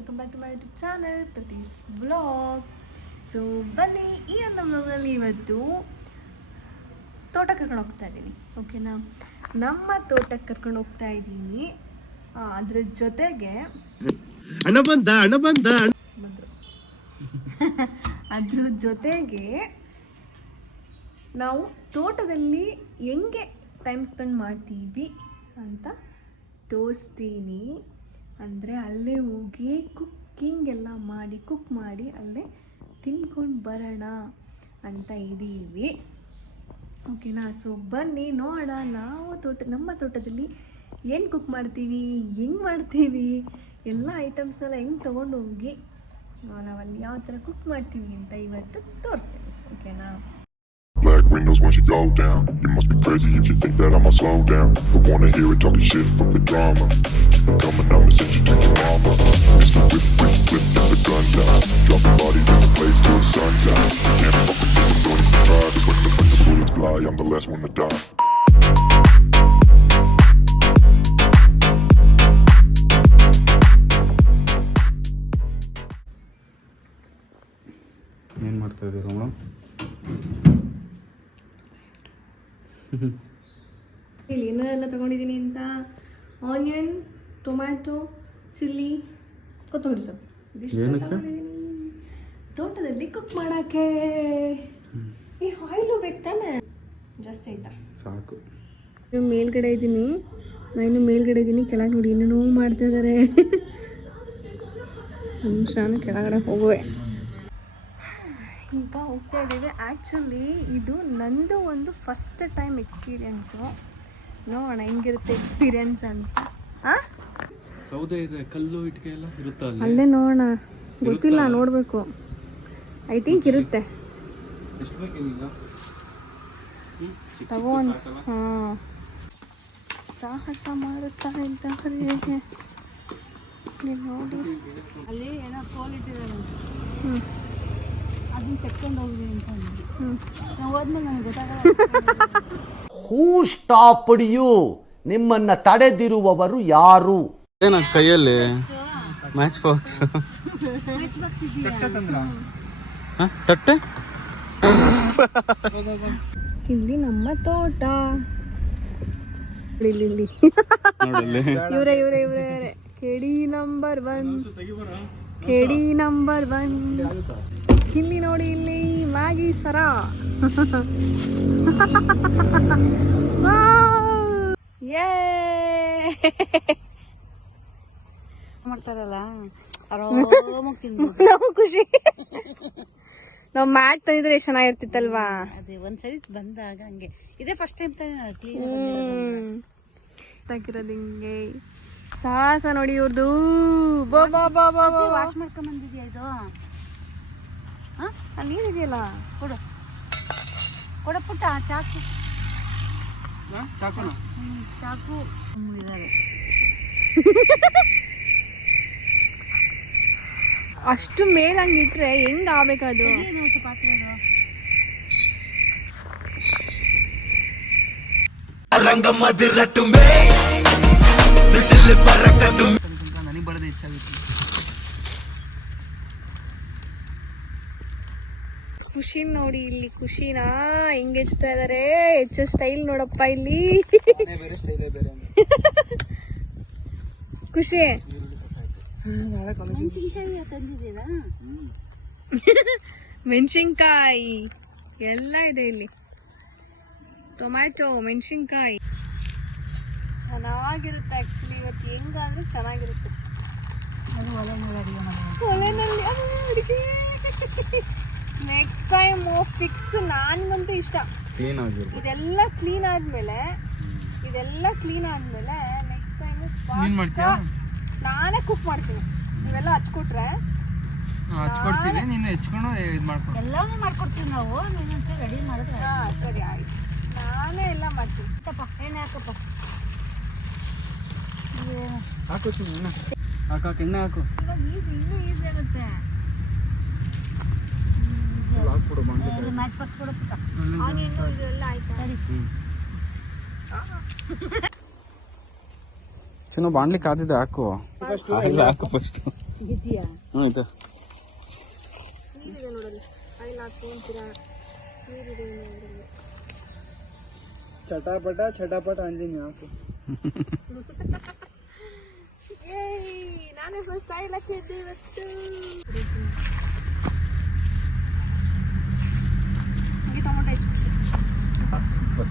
Welcome back to my YouTube channel Pratees blog so ಬನ್ನಿ ಈ ನನ್ನ ಬ್ಲಾಗ್ನಲ್ಲಿ ಇವತ್ತು ತೋಟ ಕರ್ಕೊಂಡು ಹೋಗ್ತಾ ಇದ್ದೀನಿ ಓಕೆನಾ ನಮ್ಮ ತೋಟಕ್ಕೆ ಕರ್ಕೊಂಡು ಹೋಗ್ತಾ ಇದ್ದೀನಿ. ಅದ್ರ ಜೊತೆಗೆ ಅದ್ರ ಜೊತೆಗೆ ನಾವು ತೋಟದಲ್ಲಿ ಹೆಂಗೆ ಟೈಮ್ ಸ್ಪೆಂಡ್ ಮಾಡ್ತೀವಿ ಅಂತ ತೋರಿಸ್ತೀನಿ. ಅಂದರೆ ಅಲ್ಲೇ ಹೋಗಿ ಕುಕ್ಕಿಂಗ್ ಎಲ್ಲ ಮಾಡಿ ಕುಕ್ ಮಾಡಿ ಅಲ್ಲೇ ತಿನ್ಕೊಂಡು ಬರೋಣ ಅಂತ ಇದ್ದೀವಿ. ಓಕೆನಾ ಸೊ ಬನ್ನಿ, ನೋಡೋಣ. ನಾವು ತೋಟ, ನಮ್ಮ ತೋಟದಲ್ಲಿ ಏನು ಕುಕ್ ಮಾಡ್ತೀವಿ, ಹೆಂಗೆ ಮಾಡ್ತೀವಿ? ಎಲ್ಲ ಐಟಮ್ಸ್ನೆಲ್ಲ ಹೆಂಗೆ ತೊಗೊಂಡು ಹೋಗಿ ನಾವಲ್ಲಿ ಯಾವ ಥರ ಕುಕ್ ಮಾಡ್ತೀವಿ ಅಂತ ಇವತ್ತು ತೋರಿಸ್ತೀನಿ. ಓಕೆನಾ windows once you go down. You must be crazy if you think that I'ma slow down. But wanna hear it talking shit from the drama. Keep it coming, I'ma send you to your mama. Mr. Whip, whip, whip, get the guns out. Dropping bodies in the place till the sun's out. You can't fuck with this, don't even try. Cause when the, when the bullets fly, I'm the last one to die. ಏನು ಮಾಡ್ತಾ ಇದ್ದೀರಾ madam ಇಲ್ಲಿ ಏನೆಲ್ಲ ತಗೊಂಡಿದ್ದೀನಿ ಅಂತ. Onion tomato chilli ಕೊತ್ತಂಬರಿ ಸೊಪ್ಪು. ಇದಿಷ್ಟು ಏನಕ್ಕೆ? ತಗೊಂಡಿದ್ದೀನಿ. ತೋಟದಲ್ಲಿ ಕುಕ್ ಮಾಡೋಕ್ಕೆ. ಈ ಆಯಿಲು ಬೇಕು ತಾನೆ. ಜಾಸ್ತಿ ಆಯ್ತಾ? ಸಾಕು. ಮೇಲ್ಗಡೆ ಇದ್ದೀನಿ. ನಾನು ಇನ್ನು ಮೇಲ್ಗಡೆ ಇದ್ದೀನಿ. ಕೆಳಗೆ ನೋಡಿ ಇನ್ನೂ ಮಾಡ್ತಾ ಇದ್ದಾರೆ ನಾನು ಕೆಳಗಡೆ ಹೋಗುವೆ. ಈಗ ಹೋಗ್ತಾ ಇದ್ದೀವಿ ಆ್ಯಕ್ಚುಲಿ ಇದು ನಂದು ಒಂದು ಫಸ್ಟ್ ಟೈಮ್ ಎಕ್ಸ್ಪೀರಿಯನ್ಸು ನೋಡೋಣ ಹೆಂಗಿರುತ್ತೆ ಎಕ್ಸ್ಪೀರಿಯನ್ಸ್ ಅಂತ. ಹಾಂ ಸೌದೆ ಇದೆ ಕಲ್ಲು ಇಟ್ಕೆ ಎಲ್ಲ ಇರುತ್ತಾ ಅಲ್ಲಿ? ಅಲ್ಲೇ ನೋಡೋಣ. ಗೊತ್ತಿಲ್ಲ ನೋಡಬೇಕು. ಐ ಥಿಂಕ್ ಇರುತ್ತೆ. ಎಷ್ಟು ತಗೊಂಡು ಹಾಂ. ಸಾಹಸ ಮಾಡುತ್ತಾ ಇದ್ದಾರೆ ನೀವು ನೋಡಿ. ಅಲ್ಲಿ ಏನೋ ಕೋಲ್ ಇಟ್ಟಿದ್ದಾರೆ ಹ್ಞೂ ಅದನ್ನ ತೆಕ್ಕೊಂಡು ನಾವು ಹೋದ್ಮೇಲೆ ಗೊತ್ತಾಗಲ್ಲ ಹೂ ಸ್ಟಾಪ್ಡ್ ಯು ನಿಮ್ಮನ್ನ ತಡೆದಿರುವವರು ಯಾರು? ಕೈಯಲ್ಲಿ ಮ್ಯಾಚ್ ಬಾಕ್ಸ್ ತಟ್ಟೆ ಇಲ್ಲಿ ನಮ್ಮ ತೋಟ. ಇಲ್ಲಿ ಇಲ್ಲಿ. ಇವ್ರೆ ಇವರೇ ಇವರೇ ಇವರೇ. ಇವರೇ KD number one KD number one ಇಲ್ಲಿ ನೋಡಿ ಇಲ್ಲಿ ಮ್ಯಾಗಿ ಸರ. ಮಾಡ್ತಾರಲ್ಲ? ನಾವು ಖುಷಿ. ನಾವು ಮ್ಯಾಟ್ ತಂದಿದ್ರೆ ಎಷ್ಟು ಚೆನ್ನಾಗಿರ್ತಿತ್ತಲ್ವಾ? ಅದೇ ಒಂದ್ಸರಿ ಬಂದಾಗ ಹಂಗೆ. ಇದೇ ಫಸ್ಟ್ ಟೈಮ್ ತಾಕಿರೋದು ಹಿಂಗೆ. ಸಾಹಸ ನೋಡಿ ಇವ್ರದ್ದು ಬಾ ಬಾ ಬಾ ಬಾ ಬಾ ವಾಶ್ ಮಾಡ್ಕೊಂಡ್ ಬಂದಿದ್ಯಾ ಇದು? ಅಲ್ಲಿ ನೀರಿದೆಯಲ್ಲ ಕೊಡು. ಕೊಡ ಪುಟ್ಟ ಚಾಕು. ಹಾ ಚಾಕು. ಹ್ಮ್, ಅಷ್ಟು ಮೇಲಾಗಿ ನಿಟ್ರೆ ಹೆಂಗೆ ಆಗ್ಬೇಕದು? ನನಗೆ ಬರೋದು ಹೆಚ್ಚಾಗುತ್ತೆ. ಖುಷಿ ನೋಡಿ ಇಲ್ಲಿ ಖುಷಿನ ಹೆಂಗೆಚ್ತಾ ಇದಾರೆ? ಹೆಚ್ಚ ಸ್ಟೈಲ್ ನೋಡಪ್ಪ ಇಲ್ಲಿ. ಖುಷಿ. ಮೆಣಸಿನ್ಕಾಯಿ. ಎಲ್ಲ ಇದೆ ಇಲ್ಲಿ. ಟೊಮ್ಯಾಟೊ ಮೆಣಸಿನ್ಕಾಯಿ. ಚೆನ್ನಾಗಿರುತ್ತೆ ಆಕ್ಚುಲಿ ಇವತ್ತು ಹೆಂಗಾದ್ರೆ ಚೆನ್ನಾಗಿರುತ್ತೆ. ಅದು ಒಲೆ ಮೇಲೆ ಅಡಿಗೆ ಮಾಡೋದು. ಒಲೆನಲ್ಲಿ ನೆಕ್ಸ್ಟ್ ಟೈಮ್ ಫಿಕ್ಸ್ ನನಗಂತೂ ಇಷ್ಟ. ಕ್ಲೀನ್ ಆಗಿರ್ಬೇಕು. ಇದೆಲ್ಲ ಕ್ಲೀನ್ ಆದ್ಮೇಲೆ ಇದೆಲ್ಲ ಕ್ಲೀನ್ ಆದ್ಮೇಲೆ ನೆಕ್ಸ್ಟ್ ಟೈಮ್ ನೀನ್ ಮಾಡ್ತೀಯಾ? ನಾನೇ ಕುಕ್ ಮಾಡ್ತೀನಿ. ನೀವೆಲ್ಲ ಹಚ್ಕೊಟ್ರೆ? ಹಚ್ಕೊಡ್ತೀವಿ ನೀನು ಹೆಚ್ಕೊಂಡು ಇದು ಮಾಡ್ಕೊಂಡು. ಎಲ್ಲವೂ ಮಾಡ್ಕೊಡ್ತೀವಿ ನಾವು. ನೀನು ರೆಡಿ ಮಾಡಿದ್ರೆ ಹಾ ಸರಿ ಆಯ್ತು. ನಾನೇ ಎಲ್ಲ ಮಾಡ್ತೀನಿ. ಆಯ್ತಪ್ಪ ಏನು ಹಾಕಪ್ಪ. ಹಾಕು ಸುಮ್ಮನೆ ಎಣ್ಣೆ ಹಾಕು ಹಾಕು ಎಣ್ಣೆ ಹಾಕು. ಇವಾಗ ಈಸಿ ಇನ್ನೂ ಈಸಿ ಆಗುತ್ತೆ ಹಾಕ್ಬಿಡು ಬಾಂಡೆ ಮ್ಯಾಚ್ ಬಾಕ್ಸ್ ಕೊಡು ಪುಟ್ಟ ಆನಿಯನ್ನು ಇದೆಲ್ಲ ಆಯ್ತಾ? ಸರಿ ಚಿನ್ನ ಬಾಣ್ಲಿ ಕಾದಿದೆ ಹಾಕು. ಹಾಕು ಫಸ್ಟ್. ಇದೆಯಾ? ಹ್ಞೂ ಚಟಾಪಟ ಚಟಾಪಟ ಅಂದಿನಿ ಹಾಕು. ಏಯ್ ನಾನೇ ಫಸ್ಟ್ ಆಯ್ಲಕ್ಕೆ ಇದ್ದೀವತ್ತು ಇವತ್ತು ಹಾಗೆ ಟೊಮೊಟೊ ಹೆಚ್ಚು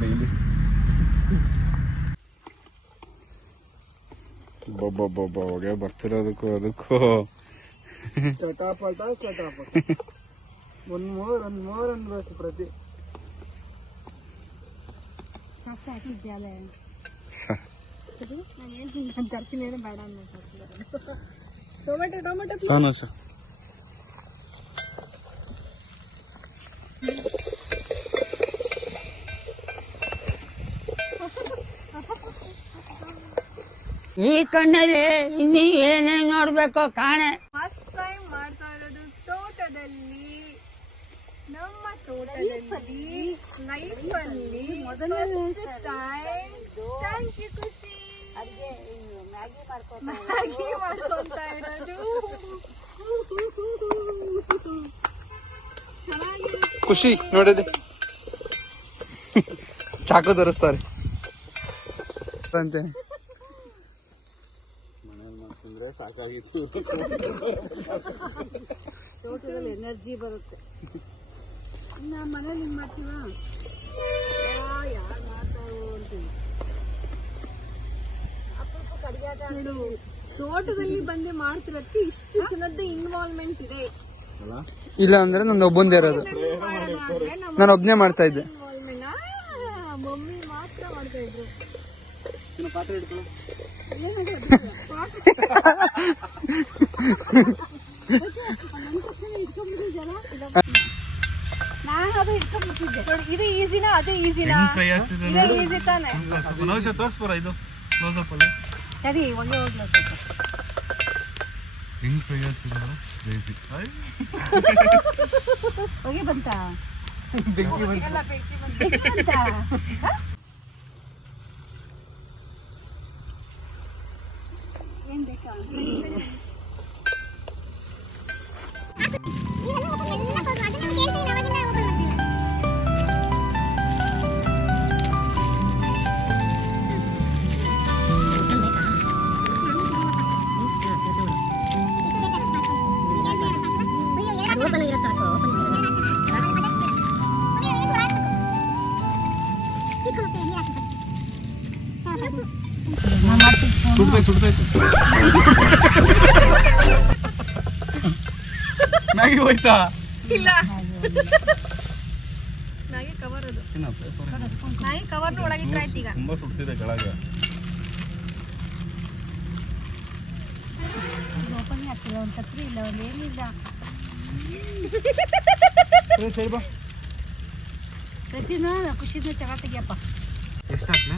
ಡೈಲಿ ಬೊಬ್ಬೊಬ್ಬೊಬ್ಬ ಹೊಗೆ ಬರ್ತಿರೋದಕ್ಕೂ ಅದಕ್ಕೂ ಚಟಾಪಟ ಚಟಾಪಟ. ಒಂದ್ ಮೂರ್ ಒಂದ್ ಮೂರ್ ಅನ್ಬೇಕು ಪ್ರತಿ. ಟೊಮೆಟೊ ಹಾಕಿದ್ಯಾ ಅಲ್ಲೇ ನಾನು ಹೇಳ್ತೀನಿ ನಾನು ತರ್ತೀನಿ ಅಂದ್ರೆ ಬೇಡ ಅನ್ನೋ ಟೊಮೆಟೊ ಟೊಮೆಟೊ ಸಾನಸ ಈ ಕಣ್ಣಲ್ಲಿ ಇನ್ನೀ ಏನೇನ್ ನೋಡ್ಬೇಕೋ ಕಾಣೆ. ಫಸ್ಟ್ ಟೈಮ್ ಮಾಡ್ತಾ ಇರೋದು ತೋಟದಲ್ಲಿ. ನಮ್ಮ ತೋಟದಲ್ಲಿ ಲೈಫ್ ಅಲ್ಲಿ ಮೊದಲನೇ ಟೈಮ್ ಥ್ಯಾಂಕ್ ಯು ಖುಷಿ ಮ್ಯಾಗಿ ಮಾಡ್ಕೊಂತ ಇರೋದು. ಖುಷಿ ನೋಡಿದೆ ಚಾಕು ತೋರಿಸ್ತಾರೆ ಅಂತೆ ತೋಟದಲ್ಲಿ ಎನರ್ಜಿ ಬರುತ್ತೆ. ನಮ್ಮ ಮನೇಲಿ ಹಿಂಗೆ ಮಾಡ್ತೀವ? ಯಾರು ಮಾಡ್ತಾರೋ ಅಂತೀವಿ ಅಪರೂಪಕ್ಕೆ ತೋಟದಲ್ಲಿ ಬಂದು ಮಾಡ್ತಿರೋದಕ್ಕೆ ಇಷ್ಟು ಜನದ ಇನ್ವಾಲ್ವ್ಮೆಂಟ್ ಇದೆ. ಇಲ್ಲ ಅಂದ್ರೆ ನಂದು ಒಬ್ಬಂದೇ ಇರೋದು. ಮಾಡೋಣ ಅಂದ್ರೆ ನಮ್ಮ ನಾನು ಒಬ್ನೇ ಮಾಡ್ತಾ ಇದ್ದೆ. ಮಮ್ಮಿ ಮಾತ್ರ ಮಾಡ್ತಾ ಇದ್ರು ನಾನು ಅದು ಇಟ್ಕೊಂಡ್ಬಿಟ್ಟಿದ್ದೆ ನೋಡಿ ಇದು ಈಸಿನಾ ಅದು ಈಸಿನಾ. ಇದೇ ಈಸಿ ತಾನೆ ತೋರಿಸ್ಬೋರ ಇದು ಕ್ಲೋಸಪ್ ಅಲ್ಲಿ. ಸರಿ ಒಳ್ಳೆ ಹೋಗ್ಲ ಹೆಂಗ್ ಫ್ರೈ ಆಗ್ತಿದ್ರು ಬೇಸಿಕ್ ಹೊಗೆ ಬಂತ? ಬೆಂಕಿ ಬಂತು. ಬಂತ? Mm-hmm. ಮ್ಯಾಗಿ ಹೋಯ್ತಾ? ಇಲ್ಲ. ಮ್ಯಾಗಿ ಕವರ್ ಅದು. ಮ್ಯಾಗಿ ಕವರ್ನ ಒಳಗೆ ಇಟ್ರಾಯ್ತು ಈಗ. ತುಂಬಾ ಸುಡ್ತಿದೆ ಕೆಳಗೆ. ಓಪನ್ ಆಗ್ತಿಲ್ಲ ಒಂದು ಛತ್ರಿ ಇಲ್ಲ ಒಂದು ಏನಿಲ್ಲ ಸರಿ ಸರಿ ಬಾ. ಪ್ರತಿನ ಖುಷಿನ ಚಗ ತೆಗಿಯಪ್ಪ. ಎಷ್ಟು ಹಾಕ್ಲೆ?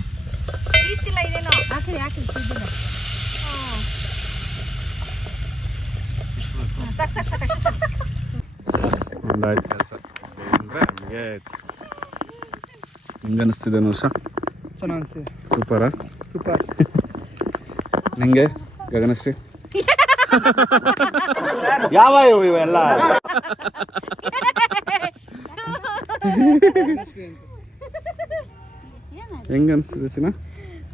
ಇಷ್ಟಿಲ್ಲ ಇದೇನೋ? ಹಾಕಿರಿ ಹಾಕಿರಿ ಸಿದ್ದಿಲ್ಲ. ಒಂದಾಯ್ತು ಕೆಲಸ. ಅಂದ್ರೆ ನಮಗೆ ನಿಮ್ಗೆ ಅನಿಸ್ತಿದೆ ವರ್ಷ ಚೆನ್ನಾಗಿ ಅನಿಸ್ತಿದೆ ಸೂಪರಾ? ಸೂಪರ್. ನಿಂಗೆ ಗಗನಶ್ರೀ? ಯಾವ ಇವೆಲ್ಲ? ಹೆಂಗ ಅನಿಸ್ತಿದೆ ಚಿನ್ನ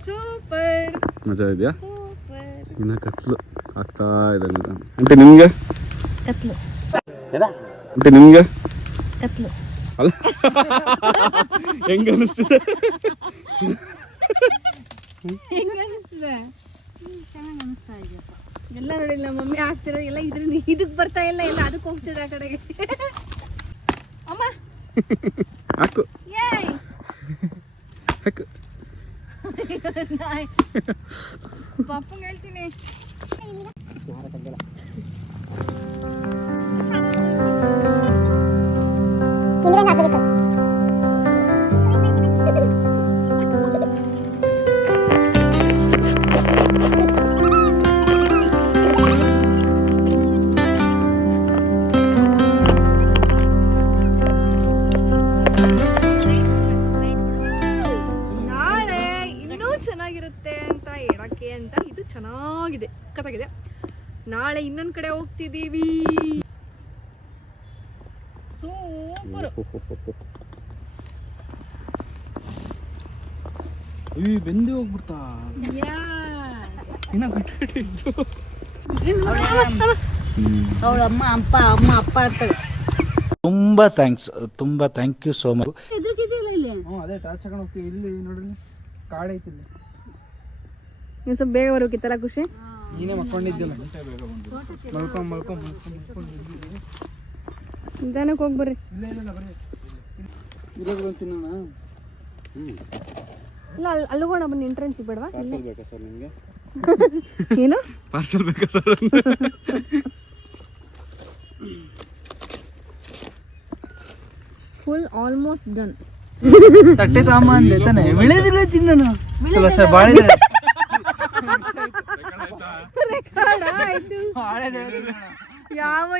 ಸೂಪರ್. ಮಜಾ ಇದೆಯಾ? ಸೂಪರ್. ಇನ್ನ ಕತ್ಲು ಆಗ್ತಾ ಇದೆ ಅಂತ ನಿಮ್ಗೆ? ಕತ್ಲು. ಅಂತ ನಿಮ್ಗೆ? ಕತ್ಲು. ಅಲ್ಲ. ಹೆಂಗ ಅನಿಸ್ತಿದೆ ಹೆಂಗ ಅನಿಸ್ತದೆ ಚೆನ್ನಾಗಿ ಅನಿಸ್ತಾ ಇದೆಯಪ್ಪ. ಎಲ್ಲ ನೋಡಿಲ್ಲ ಮಮ್ಮಿ ಆಗ್ತಿರೋ ಎಲ್ಲ ಇದ್ರ ಇದಕ್ ಬರ್ತಾ ಇಲ್ಲ ಎಲ್ಲ ಅದಕ್ಕೆ ಹೋಗ್ತಿದೆ ಆ ಕಡೆಗೆ. ಅಮ್ಮ. ಇನ್ನೊಂದ್ ಕಡೆ ಹೋಗ್ತಿದೀವಿ. ಸೂಪರ್ ಬೆಂದಿ ಹೋಗ್ಬಿಡ್ತಾ. ಅವಳ ಅಮ್ಮ ಅಪ್ಪ ಅಮ್ಮ ಅಪ್ಪ ಇರ್ತಾರೆ ತುಂಬಾ ಥ್ಯಾಂಕ್ಸ್ ತುಂಬಾ ಥ್ಯಾಂಕ್ ಯು ಸೋ ಮಚ್ ಎದುರಿಗಿದೆಯಲ್ಲ ಇಲ್ಲಿ? ಹ್ಞೂ ಅದೇ ಟಾರ್ಚ್ ಹಾಕೊಂಡು ಹೋಗ್ತೀವಿ. ಇಲ್ಲಿ ನೋಡ್ರಿ ಕಾಡೈತಿ ಇಲ್ಲಿ. ನೀವು ಸ್ವಲ್ಪ ಬೇಗ ಬರೋಕಿತ್ತಲ್ಲ ಖುಷಿ? ನೀನೇ ಮಕ್ಕೊಂಡಿದ್ದಿಲ್ಲ ಮಲ್ಕೊಂಡ್ ಮಲ್ಕೊಂಡ್ ಮಲ್ಕೊಂಡ್ ಮಲ್ಕೊಂಡ್ ಇದ್ದಿದ್ದು. ನಿಧಾನಕ್ಕೆ ಹೋಗಿ ಬರ್ರಿ ಇಲ್ಲ ಇಲ್ಲ ಬರ್ರಿ ಇರೋದ್ರ ತಿನ್ನೋಣ. ಇಲ್ಲ ಅಲ್ಲಿ ಅಲ್ಲಿಗೋಣ ಬನ್ನಿ ಎಂಟ್ರೆನ್ಸ್ ಬೇಡವಾ? ಪಾರ್ಸಲ್ ಬೇಕಾ ಸರ್ ನಿಮಗೆ? ಏನು? ಪಾರ್ಸಲ್ ಬೇಕಾ ಸರ್ ಫುಲ್ ಆಲ್ಮೋಸ್ಟ್ ಡನ್ ತಟ್ಟೆ ಸಾಮಾನ್ ತಾನೆ. ವಿಳೆದಿಲ್ಲ ತಿನ್ನೋಣ? ಚಲೋ ಸರ್ ಯಾವ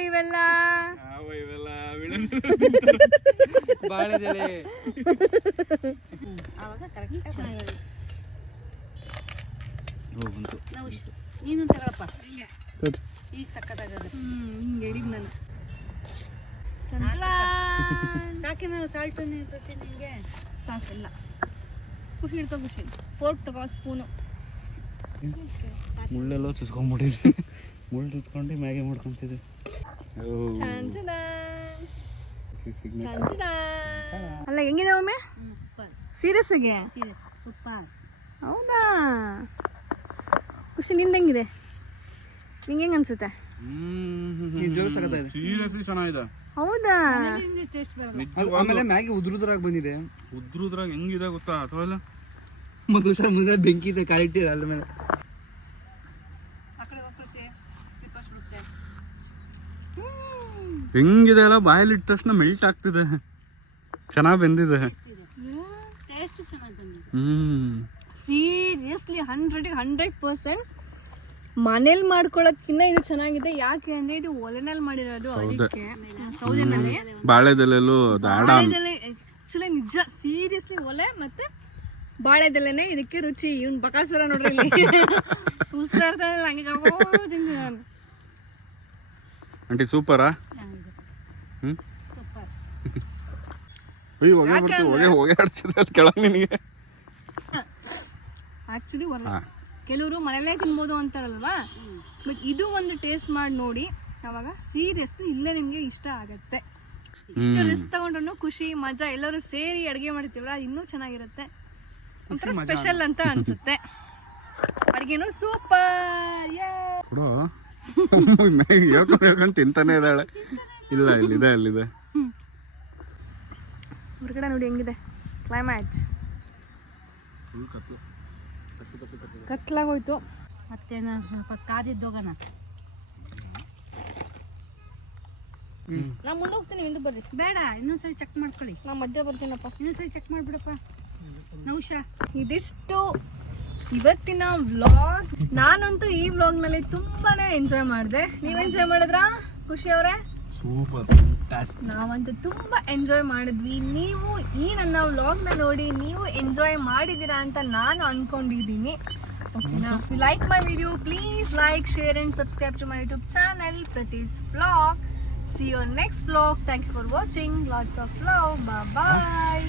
ಯಾವ ಇವೆಲ್ಲ? ಕರೆಕ್ಟ್ ನಾವು ನೀನು ತಗೊಳಪ್ಪ. ಈಗ ಸಕ್ಕತ್ತಾಗದು ಹಿಂಗೆ ಹೇಳಿದ್ ನಾನು. ಸಾಕೆ ನಾವು ಸಾಲ್ಟ್ ಇರ್ತೈತೆ ನಿಂಗೆ? ಸಾಕಿಲ್ಲ. ಖುಷಿ ಹಿಡ್ಕೊ ಖುಷಿ. ಫೋರ್ಕ್ ತಗೋ ಸ್ಪೂನು ಮುಳ್ಳೆಲ್ಲ ಚುಸ್ಕೊಂಡ್ಬಿಟ್ಟಿದೆ ಮುಳ್ಳು ಚುಚ್ಕೊಂಡು ಮ್ಯಾಗಿ ಮಾಡ್ಕೊಂತಿದೆ ಅಲ್ಲ ಹೆಂಗಿದೆ ಒಮ್ಮೆ? ಸೀರಿಯಸ್ ಆಗಿ? Serious super. ಹೌದಾ? ಖುಷಿ ನಿಂದ ಹೆಂಗಿದೆ? ನಿಂಗೆ ಹೆಂಗ ಅನ್ಸುತ್ತೆ? ಸೀರಿಯಸ್ಲಿ ಚೆನ್ನಾಗಿದೆ. ಹೌದಾ? ಆಮೇಲೆ ಮ್ಯಾಗಿ ಉದ್ರುದ್ರಾಗ ಬಂದಿದೆ. ಉದ್ರುದ್ರಾಗ ಹೆಂಗಿದೆ ಗೊತ್ತಾ? ಅಥವಾ ಮುಂದೆ ಬೆಂಕಿ ಇದೆ ಕಾಲಿಟ್ಟಿದೆ ಅಲ್ಲ ಮೇಲೆ ಆ ಕಡೆ ಹೋಗ್ಬಿಡುತ್ತೆ ಸ್ಲಿಪ್ಪರ್ಸ್ ಬಿಡುತ್ತೆ ಹೆಂಗಿದೆ ಅಲ್ಲ ಬಾಯಲ್ಲಿ ಇಟ್ಟ ತಕ್ಷಣ ಮೆಲ್ಟ್ ಆಗ್ತಿದೆ. ಚೆನ್ನಾಗಿ ಬೆಂದಿದೆ. ಟೇಸ್ಟ್ ಚೆನ್ನಾಗಿ ಬಂದಿದೆ. Hmm. Seriously hundred hundred percent ಮನೇಲಿ ಮಾಡ್ಕೊಳ್ಳೋಕ್ಕಿಂತ ಇದು ಚೆನ್ನಾಗಿದೆ. ಯಾಕೆ ಅಂದ್ರೆ ಇದು ಒಲೆನಲ್ಲಿ ಮಾಡಿರೋದು ಅದಕ್ಕೆ ಸೌದೆನಲ್ಲಿ. ಬಾಳೆದೆಲೆಲ್ಲೂ ಆಕ್ಚುಲಿ ನಿಜ ಸೀರಿಯಸ್ಲಿ ಒಲೆ ಮತ್ತೆ ಬಾಳೆದೆಲೆನೆ. ಇದಕ್ಕೆ ರುಚಿ. ಇವನ್ ಬಕಾಸರ ನೋಡ್ರಿ ಉಸಿರಾಡ್ತಾ ಇಲ್ಲ ಹಂಗೆ. ಆಂಟಿ ಸೂಪರಾ ಚೆನ್ನಾಗಿದೆ ಹ್ಮ್? ಸೂಪರ್. ಅಯ್ಯೋ ಹೊಗೆ ಬರ್ತೀವಿ ಹೊಗೆ ಹೊಗೆ ಆಡ್ಸಿದೆ ಅಲ್ಲಿ ಕೆಳಗೆ ನಿನಗೆ. ಆಕ್ಚುಲಿ. ಕೆಲವರು ಮನೆಯಲ್ಲೇ ತಿನ್ಬೋದು ಅಂತಾರಲ್ವಾ? ಬಟ್ ಇದು ಒಂದು ಟೇಸ್ಟ್ ಮಾಡಿ ನೋಡಿ ಅವಾಗ ಸೀರಿಯಸ್ ಇಲ್ಲೇ ನಿಮ್ಗೆ ಇಷ್ಟ ಆಗತ್ತೆ. ಇಷ್ಟು ರಿಸ್ಕ್ ತಗೊಂಡ್ರು ಖುಷಿ ಮಜಾ ಎಲ್ಲರೂ ಸೇರಿ ಅಡುಗೆ ಮಾಡ್ತೀವಲ್ಲ ಇನ್ನೂ ಚೆನ್ನಾಗಿರುತ್ತೆ. ಒಂಥರ ಸ್ಪೆಷಲ್ ಅಂತ ಅನ್ಸುತ್ತೆ. ಅಡುಗೆನೂ ಸೂಪರ್ ಕೊಡು. ಹೇಳ್ಕೊಂಡು ಹೇಳ್ಕೊಂಡು ತಿಂತಾನೆ ಇದ್ದಾಳೆ. ಇಲ್ಲ ಇಲ್ಲಿದೆ ಅಲ್ಲಿದೆ ಹೊರಗಡೆ ನೋಡಿ ಹೆಂಗಿದೆ? ಕ್ಲೈಮ್ಯಾಟ್ ಕತ್ಲಾಗೋಯ್ತು. ಮತ್ತೆ ನಾನು ಸ್ವಲ್ಪ ಕಾದಿದ್ದು ಹೋಗೋಣ. ನಾ ಮುಂದೆ ಹೋಗ್ತೀನಿ ಹಿಂದೆ ಬರ್ರಿ. ಬೇಡ ಇನ್ನೊಂದ್ಸರಿ ಚೆಕ್ ಮಾಡ್ಕೊಳ್ಳಿ. ನಾ ಮಧ್ಯ ಬರ್ತೀನಪ್ಪ. ಇನ್ನೊಂದ್ಸರಿ ಚೆಕ್ ಮಾಡ್ಬಿಡಪ್ಪ. ನೌಶಾ. ಇದಿಷ್ಟು ಇವತ್ತಿನ ವ್ಲಾಗ್ ನಾನಂತೂ ಈ ವ್ಲಾಗ್ನಲ್ಲಿ ತುಂಬಾನೇ ಎಂಜಾಯ್ ಮಾಡಿದೆ. ನೀವ್ ಎಂಜಾಯ್ ಮಾಡಿದ್ರಾ ಖುಷಿ ಅವರೇ? ಸೂಪರ್ ನಾವಂತೂ ತುಂಬಾ ಎಂಜಾಯ್ ಮಾಡಿದ್ವಿ. ನೀವು ಈ ನನ್ನ ವ್ಲಾಗ್ನ ನೋಡಿ ನೀವು ಎಂಜಾಯ್ ಮಾಡಿದ್ದೀರಾ ಅಂತ ನಾನು ಅನ್ಕೊಂಡಿದ್ದೀನಿ. ಓಕೆನಾ like my video please like share and subscribe to my YouTube channel Pratees vlog see your next vlog thank you for watching lots of love bye